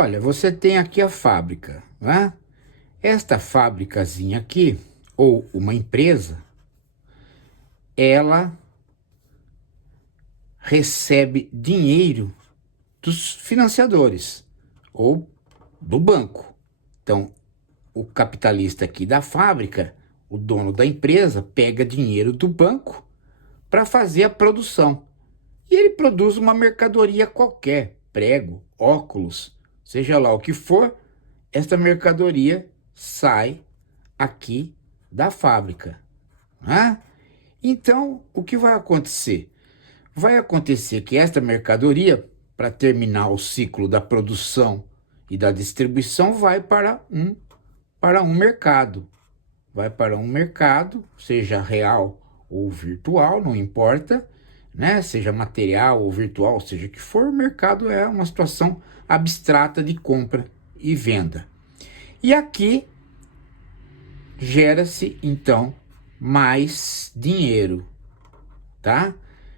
Olha, você tem aqui a fábrica, né? Esta fábricazinha aqui, ou uma empresa, ela recebe dinheiro dos financiadores ou do banco. Então, o capitalista aqui da fábrica, o dono da empresa, pega dinheiro do banco para fazer a produção. E ele produz uma mercadoria qualquer, prego, óculos, seja lá o que for, esta mercadoria sai aqui da fábrica, né? Então, o que vai acontecer? Vai acontecer que esta mercadoria, para terminar o ciclo da produção e da distribuição, vai para um mercado. Vai para um mercado, seja real ou virtual, não importa, né? Seja material ou virtual, seja o que for, o mercado é uma situação abstrata de compra e venda. E aqui gera-se então mais dinheiro, tá?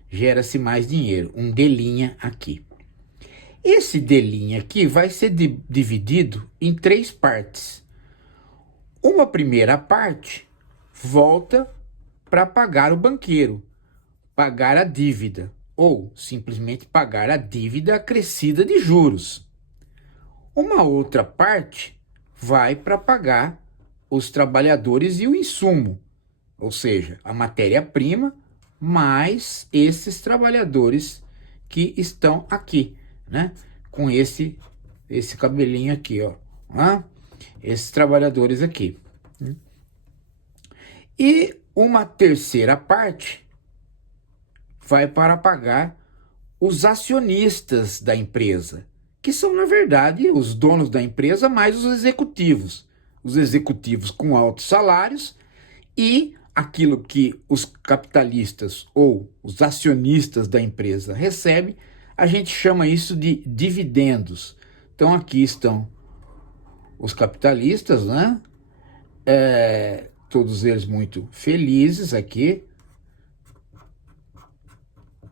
Gera-se mais dinheiro, um D' aqui. Esse D' aqui vai ser dividido em três partes. Uma primeira parte volta para pagar o banqueiro, pagar a dívida, ou simplesmente pagar a dívida acrescida de juros. Uma outra parte vai para pagar os trabalhadores e o insumo, ou seja, a matéria-prima, mais esses trabalhadores que estão aqui, né? Com esse cabelinho aqui, ó. Ah, esses trabalhadores aqui. E uma terceira parte vai para pagar os acionistas da empresa, que são, na verdade, os donos da empresa mais os executivos. Os executivos com altos salários e aquilo que os capitalistas ou os acionistas da empresa recebem, a gente chama isso de dividendos. Então aqui estão os capitalistas, né? Todos eles muito felizes aqui,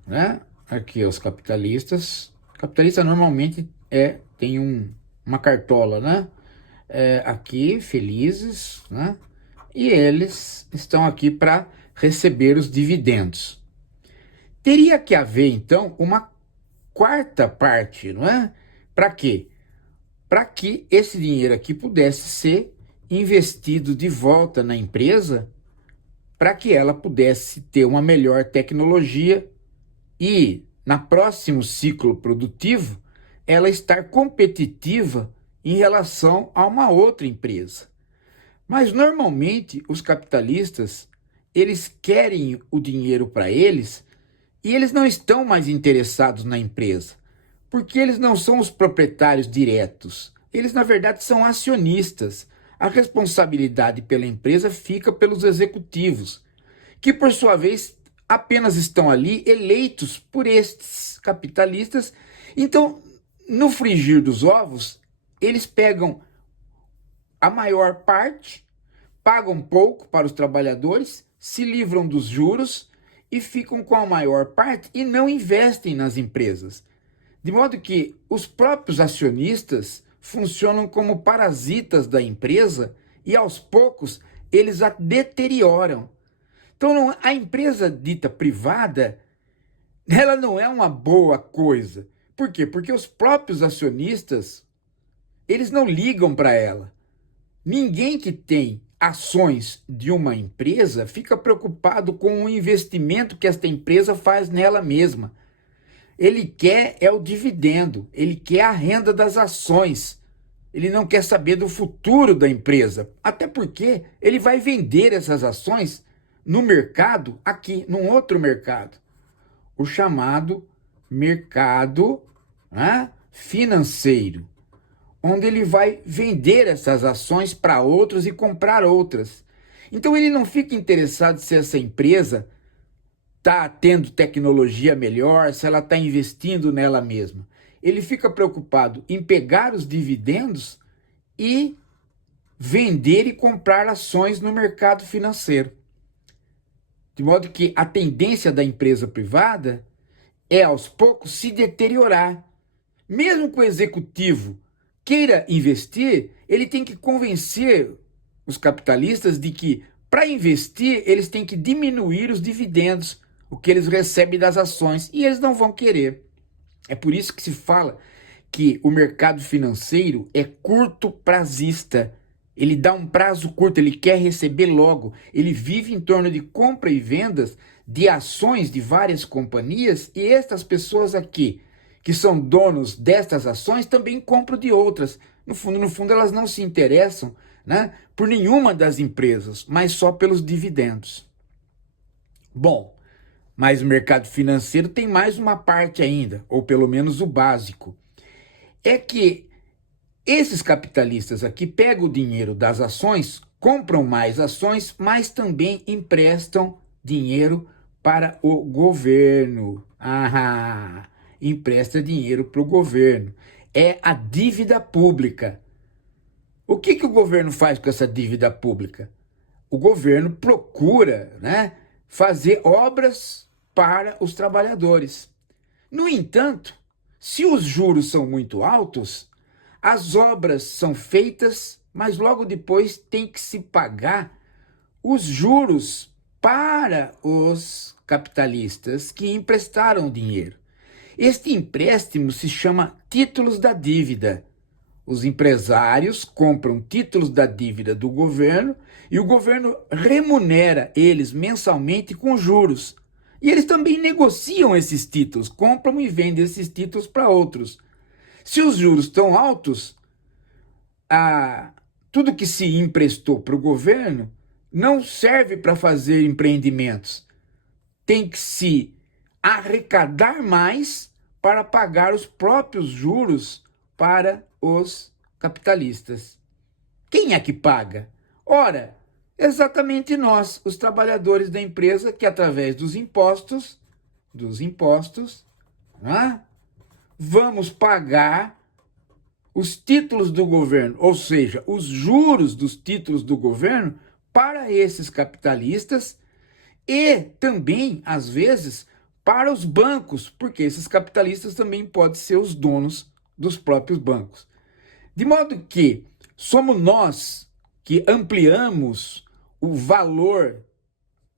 né? Aqui os capitalistas. Capitalista normalmente tem uma cartola, né? Aqui felizes, né? E eles estão aqui para receber os dividendos. Teria que haver, então, uma quarta parte, não é? Para quê? Para que esse dinheiro aqui pudesse ser investido de volta na empresa, para que ela pudesse ter uma melhor tecnologia e, no próximo ciclo produtivo, ela estar competitiva em relação a uma outra empresa. Mas normalmente os capitalistas, eles querem o dinheiro para eles e eles não estão mais interessados na empresa, porque eles não são os proprietários diretos. Eles, na verdade, são acionistas. A responsabilidade pela empresa fica pelos executivos, que, por sua vez, apenas estão ali eleitos por estes capitalistas. Então, no frigir dos ovos, eles pegam a maior parte, pagam pouco para os trabalhadores, se livram dos juros e ficam com a maior parte e não investem nas empresas. De modo que os próprios acionistas funcionam como parasitas da empresa e aos poucos eles a deterioram. Então a empresa dita privada, ela não é uma boa coisa. Por quê? Porque os próprios acionistas, eles não ligam para ela. Ninguém que tem ações de uma empresa fica preocupado com o investimento que esta empresa faz nela mesma. Ele quer o dividendo, ele quer a renda das ações. Ele não quer saber do futuro da empresa, até porque ele vai vender essas ações no mercado, aqui, num outro mercado, o chamado mercado financeiro, onde ele vai vender essas ações para outros e comprar outras. Então ele não fica interessado se essa empresa está tendo tecnologia melhor, se ela está investindo nela mesma. Ele fica preocupado em pegar os dividendos e vender e comprar ações no mercado financeiro. De modo que a tendência da empresa privada é, aos poucos, se deteriorar. Mesmo que o executivo queira investir, ele tem que convencer os capitalistas de que, para investir, eles têm que diminuir os dividendos, o que eles recebem das ações, e eles não vão querer. É por isso que se fala que o mercado financeiro é curto prazista. Ele dá um prazo curto, ele quer receber logo. Ele vive em torno de compra e vendas de ações de várias companhias, e estas pessoas aqui, que são donos destas ações, também compram de outras. No fundo, elas não se interessam, né, por nenhuma das empresas, mas só pelos dividendos. Bom, mas o mercado financeiro tem mais uma parte ainda, ou pelo menos o básico. É que esses capitalistas aqui pegam o dinheiro das ações, compram mais ações, mas também emprestam dinheiro para o governo. Empresta dinheiro para o governo. É a dívida pública. O que o governo faz com essa dívida pública? O governo procura, né, fazer obras para os trabalhadores. No entanto, se os juros são muito altos, as obras são feitas, mas logo depois tem que se pagar os juros para os capitalistas que emprestaram dinheiro. Este empréstimo se chama títulos da dívida. Os empresários compram títulos da dívida do governo e o governo remunera eles mensalmente com juros. E eles também negociam esses títulos, compram e vendem esses títulos para outros. Se os juros estão altos, tudo que se emprestou para o governo não serve para fazer empreendimentos. Tem que se arrecadar mais para pagar os próprios juros para os capitalistas. Quem é que paga? Ora, exatamente nós, os trabalhadores da empresa, que através dos impostos, né, vamos pagar os títulos do governo, ou seja, os juros dos títulos do governo para esses capitalistas e também, às vezes, para os bancos, porque esses capitalistas também podem ser os donos dos próprios bancos. De modo que somos nós que ampliamos o valor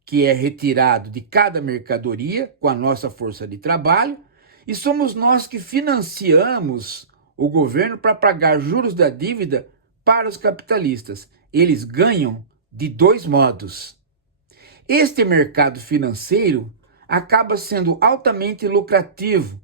que é retirado de cada mercadoria com a nossa força de trabalho, e somos nós que financiamos o governo para pagar juros da dívida para os capitalistas. Eles ganham de dois modos. Este mercado financeiro acaba sendo altamente lucrativo,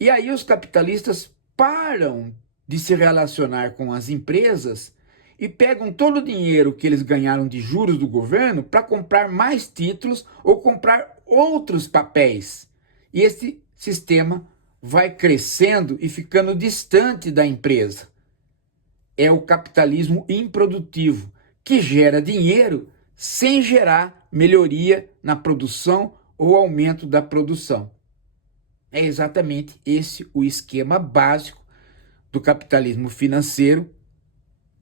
e aí os capitalistas param de se relacionar com as empresas e pegam todo o dinheiro que eles ganharam de juros do governo para comprar mais títulos ou comprar outros papéis. E esse sistema vai crescendo e ficando distante da empresa. É o capitalismo improdutivo, que gera dinheiro sem gerar melhoria na produção ou aumento da produção. É exatamente esse o esquema básico do capitalismo financeiro,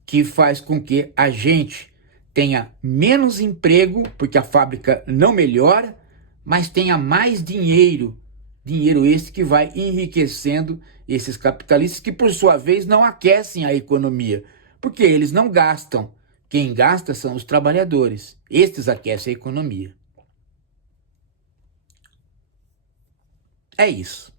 que faz com que a gente tenha menos emprego, porque a fábrica não melhora, mas tenha mais dinheiro. Dinheiro esse que vai enriquecendo esses capitalistas, que por sua vez não aquecem a economia, porque eles não gastam. Quem gasta são os trabalhadores. Estes aquecem a economia. É isso.